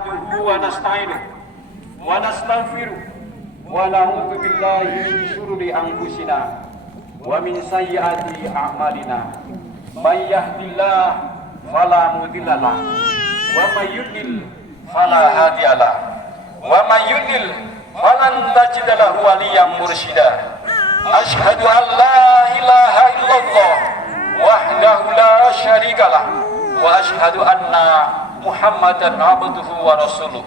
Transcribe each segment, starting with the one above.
نحمده ونستعينه ونستغفره ونعوذ بالله من شرور أنفسنا ومن سيئات أعمالنا من يهد الله فلا مضل له ومن يضلل فلا هادي له ومن يضلل فلن تجد له وليا مرشدا أشهد أن لا إله إلا الله وحده لا شريك له وأشهد أن محمدا عبده ورسوله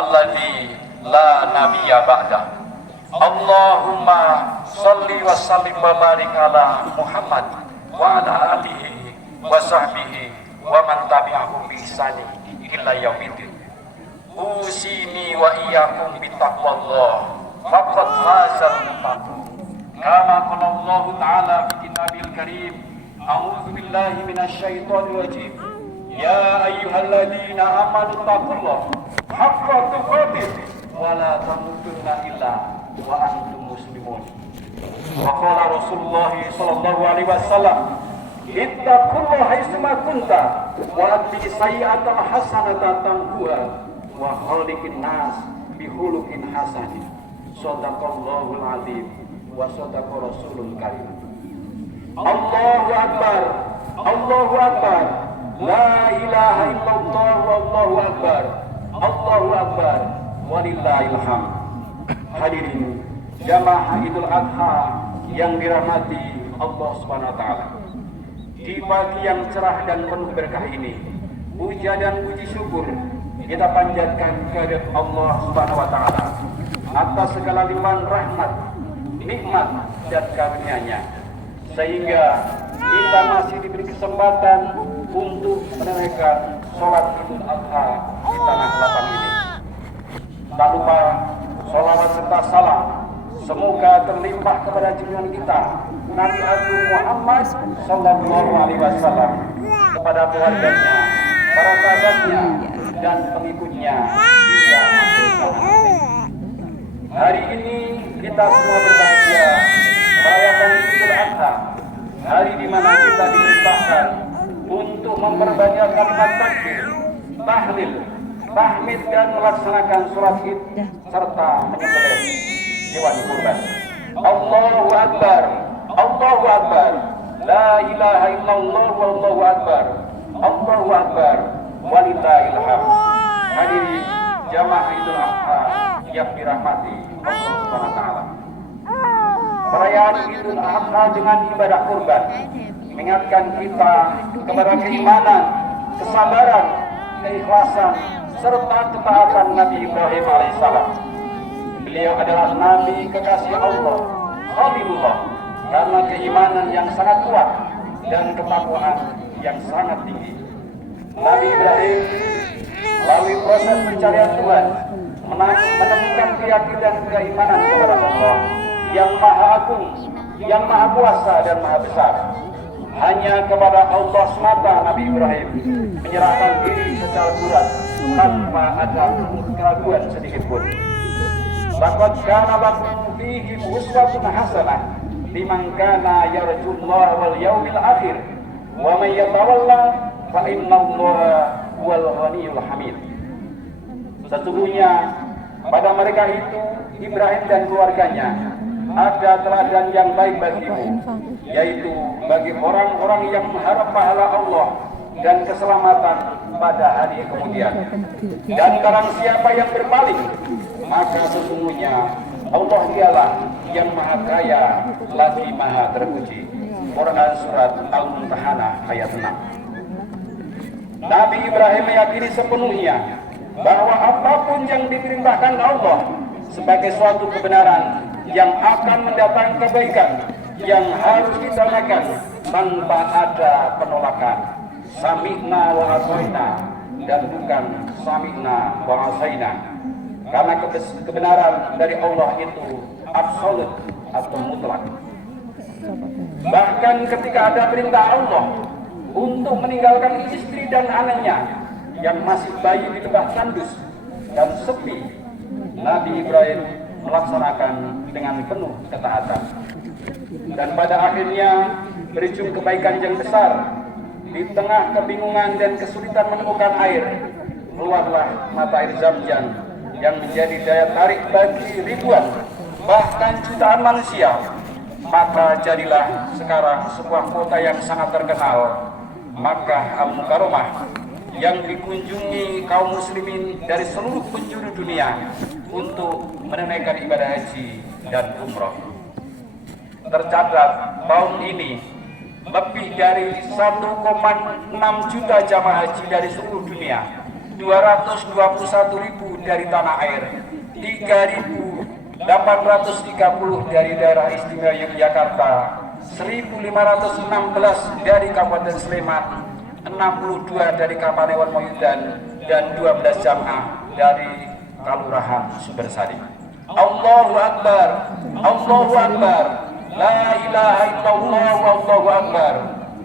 الذي لا نبي بعده اللهم صل وسلم وبارك على محمد وعلى آله وصحبه ومن تبعهم بإحسان إلى يوم الدين أوصيني وإياكم بتقوى الله فقد فاز المتقون كما قال الله تعالى في كتابه الكريم أعوذ بالله من الشيطان الرجيم يا أيها الذين آمنوا اتقوا الله حق تقاته ولا تموتن إلا وأنتم مسلمون وقال رسول الله صلى الله عليه وسلم اتقوا الله حيثما كنت وأتبع السيئة الحسنة تمحوها وخالق الناس بخلق حسن صدق الله العظيم وصدق رسول الكريم Allahu Akbar, Allahu Akbar, La ilaha illallah, Allahu Akbar, Allahu Akbar, walillahil hamd. Hadirin jamaah Idul Adha yang dirahmati Allah Subhanahu wa taala. Di pagi yang cerah dan penuh berkah ini, puja dan puji syukur kita panjatkan kehadirat Allah Subhanahu wa taala atas segala limpahan rahmat, nikmat dan karunia-Nya, sehingga kita masih diberi kesempatan untuk menunaikan sholat Idul Adha di tanah lapang ini. Tak lupa sholawat serta salam semoga terlimpah kepada junjungan kita Nabi Agung Muhammad Sallallahu Alaihi Wasallam, kepada keluarganya, para sahabatnya dan pengikutnya hingga akhir zaman. Hari ini kita semua berbahagia merayakan Idul Adha, hari di mana kita diperintahkan untuk memperbanyak kalimat takbir, tahlil, tahmid dan melaksanakan sholat Id serta menyembelih hewan kurban. Allahu Akbar, Allahu Akbar, La ilaha illallah, Allahu Akbar, Allahu Akbar, walillahil hamd. Hadirin jamaah Idul Adha yang dirahmati Allah Subhanahu wa taala. Perayaan Idul Adha dengan ibadah kurban mengingatkan kita kepada keimanan, kesabaran, keikhlasan, serta ketaatan Nabi Ibrahim alaihissalam. Beliau adalah Nabi kekasih Allah, Khalilullah, karena keimanan yang sangat kuat dan ketakwaan yang sangat tinggi. Nabi Ibrahim melalui proses pencarian Tuhan menemukan keyakinan dan keimanan kepada Allah yang Maha Agung, yang Maha Kuasa dan Maha Besar. Hanya kepada Allah semata Nabi Ibrahim menyerahkan diri secara bulat tanpa ada keraguan sedikit pun. Laqad kana lakum fihi uswatun hasanah liman kana yarjullaha wal yaumil akhir wa may yatawalla fa innallaha huwal ghaniyyul hamid. Sesungguhnya pada mereka itu, Ibrahim dan keluarganya, ada teladan yang baik bagimu, yaitu bagi orang-orang yang mengharap pahala Allah dan keselamatan pada hari kemudian. Dan barang siapa yang berpaling, maka sesungguhnya Allah dialah yang Maha Kaya lagi Maha Terpuji. Quran Surat Al-Mumtahanah ayat 6. Nabi Ibrahim meyakini sepenuhnya bahwa apapun yang diperintahkan Allah sebagai suatu kebenaran yang akan mendatangkan kebaikan yang harus dilaksanakan tanpa ada penolakan. Sami'na wa ata'na dan bukan sami'na wa asaina. Karena kebenaran dari Allah itu absolut atau mutlak. Bahkan ketika ada perintah Allah untuk meninggalkan istri dan anaknya yang masih bayi di lembah tandus dan sepi, Nabi Ibrahim melaksanakan dengan penuh ketaatan. Dan pada akhirnya berujung kebaikan yang besar. Di tengah kebingungan dan kesulitan menemukan air, keluarlah mata air Zam-Zam yang menjadi daya tarik bagi ribuan bahkan jutaan manusia. Maka jadilah sekarang sebuah kota yang sangat terkenal, Makkah Al-Mukarramah, yang dikunjungi kaum muslimin dari seluruh penjuru dunia untuk menunaikan ibadah haji dan umroh. Tercatat tahun ini lebih dari 1,6 juta jamaah haji dari seluruh dunia, 221.000 dari tanah air, 3.830 dari daerah istimewa Yogyakarta, 1.516 dari Kabupaten Sleman, 62 dari Kapanewon Moyudan, dan 12 jamaah dari Kalurahan Sumbersari. Allahu Akbar, Allahu Akbar, la ilaha illallah, Allahu Akbar,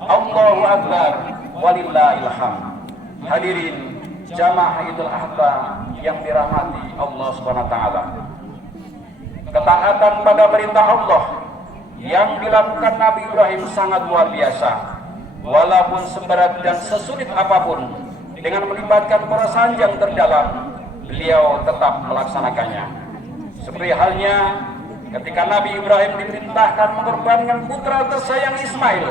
Allahu Akbar, walillahil hamd. Hadirin jamaah Idul Adha yang dirahmati Allah Subhanahu wa taala. Ketaatan pada perintah Allah yang dilakukan Nabi Ibrahim sangat luar biasa. Walaupun seberat dan sesulit apapun, dengan melibatkan perasaan yang terdalam, beliau tetap melaksanakannya. Seperti halnya ketika Nabi Ibrahim diperintahkan mengorbankan putra tersayang Ismail,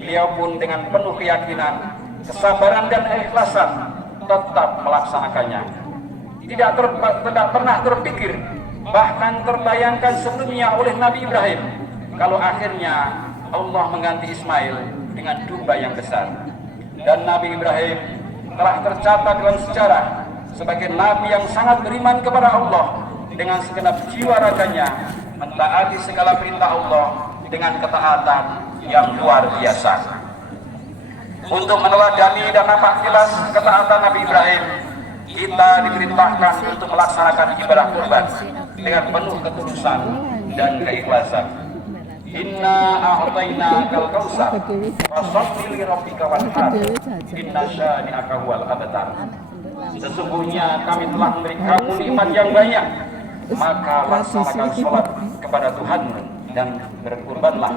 beliau pun dengan penuh keyakinan, kesabaran dan keikhlasan tetap melaksanakannya. Tidak pernah terpikir, bahkan terbayangkan sebelumnya oleh Nabi Ibrahim, kalau akhirnya Allah mengganti Ismail dengan domba yang besar. Dan Nabi Ibrahim telah tercatat dalam sejarah sebagai nabi yang sangat beriman kepada Allah dengan segenap jiwa raganya, mentaati segala perintah Allah dengan ketaatan yang luar biasa. Untuk meneladani dan nampak jelas ketaatan Nabi Ibrahim, kita diperintahkan untuk melaksanakan ibadah kurban dengan penuh ketulusan dan keikhlasan. Inna a'tainakal kautsar fasholli li rabbika wanhar inna syani'aka huwal abtar. Sesungguhnya kami telah memberi kamu nikmat yang banyak, maka laksanakan sholat kepada Tuhanmu dan berkurbanlah.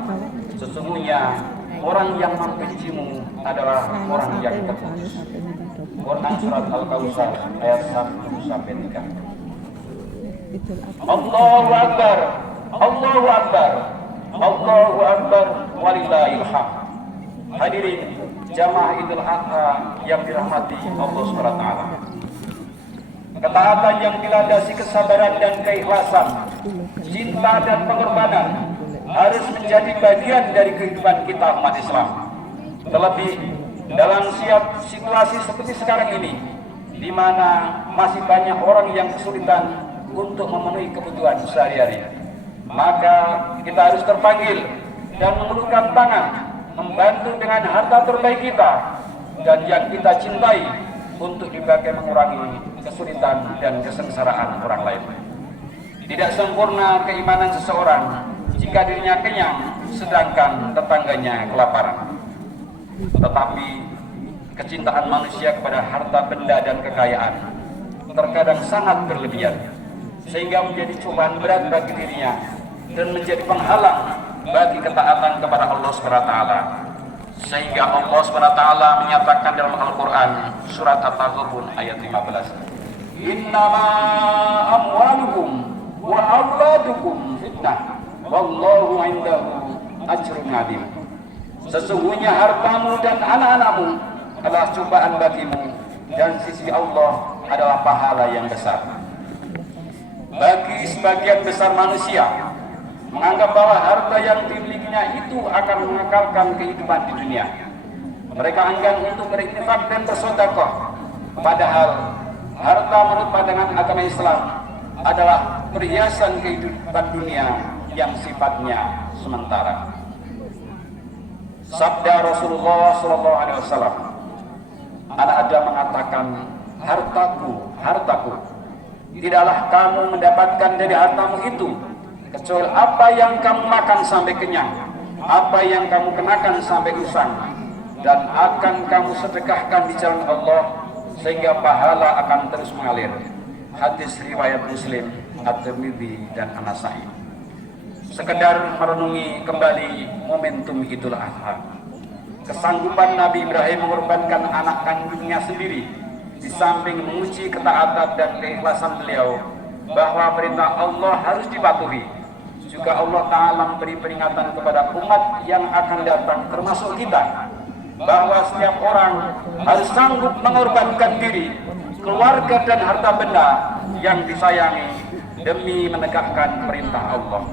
Sesungguhnya orang yang membencimu adalah orang yang terputus. Quran surat Al-Kautsar ayat 1-3. Allahu Akbar, Allahu Akbar, Allahu Akbar, walillahil hamd. Hadirin jamaah Idul Adha yang dirahmati Allah Subhanahu wa taala. Ketaatan yang dilandasi kesabaran dan keikhlasan, cinta dan pengorbanan harus menjadi bagian dari kehidupan kita umat Islam. Terlebih dalam situasi seperti sekarang ini, di mana masih banyak orang yang kesulitan untuk memenuhi kebutuhan sehari-hari. Maka kita harus terpanggil dan mengulurkan tangan, membantu dengan harta terbaik kita dan yang kita cintai untuk dipakai mengurangi kesulitan dan kesengsaraan orang lain. Tidak sempurna keimanan seseorang jika dirinya kenyang sedangkan tetangganya kelaparan. Tetapi kecintaan manusia kepada harta benda dan kekayaan terkadang sangat berlebihan, sehingga menjadi cobaan berat bagi dirinya dan menjadi penghalang bagi ketaatan kepada Allah SWT. Sehingga Allah SWT menyatakan dalam Al-Quran surat At-Taghabun ayat 15, innama amwalukum wa auladukum fitnah wallahu indahu ajrun azim. Sesungguhnya hartamu dan anak-anakmu adalah cobaan bagimu, dan sisi Allah adalah pahala yang besar. Bagi sebagian besar manusia menganggap bahwa harta yang dimilikinya itu akan mengekalkan kehidupan di dunia. Mereka enggan untuk berinfak dan bersedekah. Padahal harta menurut pandangan agama Islam adalah perhiasan kehidupan dunia yang sifatnya sementara. Sabda Rasulullah SAW, anak Adam mengatakan, hartaku, hartaku. Tidaklah kamu mendapatkan dari hartamu itu kecuali apa yang kamu makan sampai kenyang, apa yang kamu kenakan sampai usang, dan akan kamu sedekahkan di jalan Allah sehingga pahala akan terus mengalir. Hadis riwayat Muslim, At-Tirmidzi dan An-Nasa'i. Sekedar merenungi kembali momentum Idul Adha, kesanggupan Nabi Ibrahim mengorbankan anak kandungnya sendiri di samping menguji ketaatan dan keikhlasan beliau bahwa perintah Allah harus dipatuhi, juga Allah Ta'ala memberi peringatan kepada umat yang akan datang termasuk kita, bahwa setiap orang harus sanggup mengorbankan diri, keluarga dan harta benda yang disayangi demi menegakkan perintah Allah.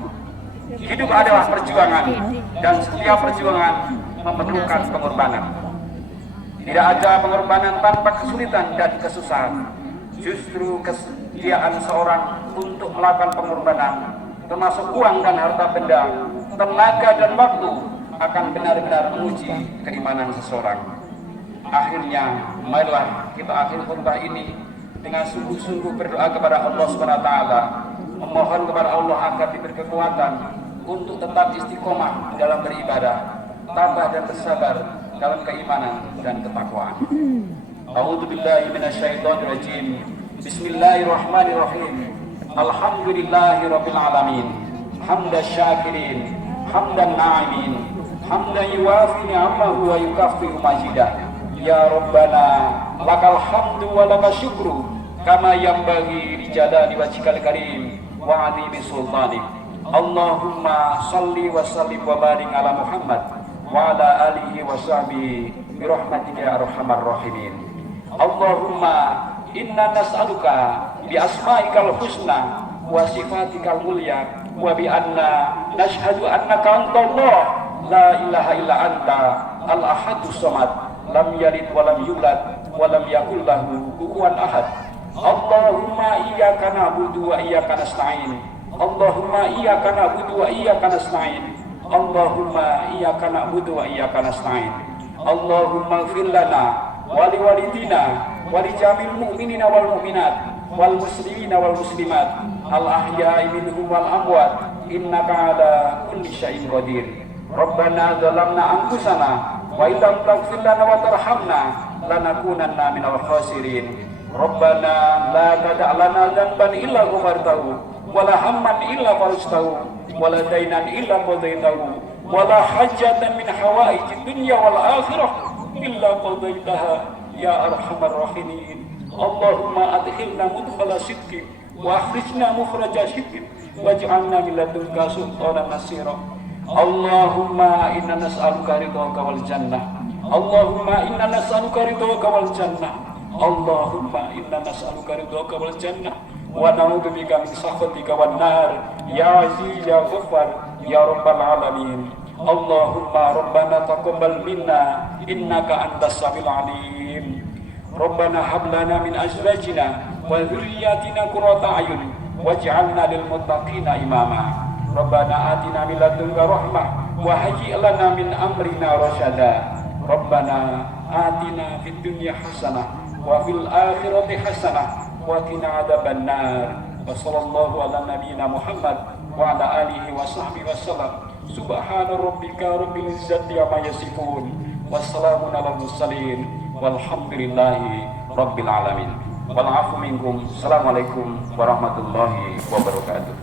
Hidup adalah perjuangan dan setiap perjuangan memerlukan pengorbanan. Tidak ada pengorbanan tanpa kesulitan dan kesusahan. Justru kesetiaan seorang untuk melakukan pengorbanan, termasuk uang dan harta benda, tenaga dan waktu, akan benar-benar menguji keimanan seseorang. Akhirnya, marilah kita akhiri khutbah ini dengan sungguh-sungguh berdoa kepada Allah SWT, memohon kepada Allah agar diberi kekuatan untuk tetap istiqomah dalam beribadah, tabah dan bersabar dalam keimanan dan ketakwaan. A'udzubillahi minasyaitonirrajim. Bismillahirrahmanirrahim. Alhamdulillahirabbil alamin. Hamdan syakirin, hamdan na'imin, hamdan yuwafi ni'amahu wa yukaffiru majidah. Ya Rabbana, lakal hamdu wa lakal syukru kama yanbaghi li jalali wajhikal karim wa 'azimi sultanik. Allahumma shalli wa sallim wa barik ala Muhammad wa ala alihi wa sahbihi bi rahmatika ya arhamar rahimin. Allahumma inna nas'aluka bi asma'ikal husna wa sifatikal mulya wa bi anna nashhadu annaka antallah la ilaha illa anta al-ahadus samad lam yalid wa lam yulad wa lam yakul lahu kufuwan ahad. Allahumma iyyaka na'budu wa iyyaka nasta'in. Allahumma iyyaka na'budu wa iyyaka nasta'in. Allahumma iyyaka na'budu wa iyyaka nasta'in. Allahumma ighfir lana wa liwalidina wa li jamil mu'minina wal mu'minat wal muslimina wal muslimat al ahya'i minhum wal amwat innaka ala kulli syai'in qadir. Rabbana zalamna anfusana wa illam taghfir lana wa tarhamna lanakunanna minal khasirin. Rabbana la tada' lana dhanban illa ghafartahu wa la hamman illa farajtahu wa la daynan illa qadaitahu wa la hajatan min hawaijid dunya wal akhirah illa qadaitaha ya arhamar rahimin. Allahumma adkhilna mudkhala sidqin wa akhrijna mukhraja sidqin waj'alna min ladunka sultanan nasira. Allahumma inna nas'aluka ridhaka wal jannah. Allahumma inna nas'aluka ridhaka wal jannah. Allahumma inna nas'aluka ridhaka wal jannah wa na'udzubika min sakhatika wan nar ya aziz ya ghaffar ya rabbal alamin. Allahumma rabbana taqabbal minna innaka antas samiul alim. Rabbana hab lana min azwajina wa dhurriyyatina qurrata a'yun waj'alna lil muttaqina imama. Rabbana atina min ladunka rahmah wa hayyi' lana min amrina rasyada. Rabbana atina fid dunya hasanah wa fil akhirati hasanah wa qina adzabannar. Wa sallallahu ala nabiyyina Muhammad wa ala alihi wa sahbihi wasallam. Subhana rabbika rabbil izzati amma yasifun wassalamun alal mursalin walhamdulillahi rabbil alamin. Wal afu minkum. Assalamualaikum warahmatullahi wabarakatuh.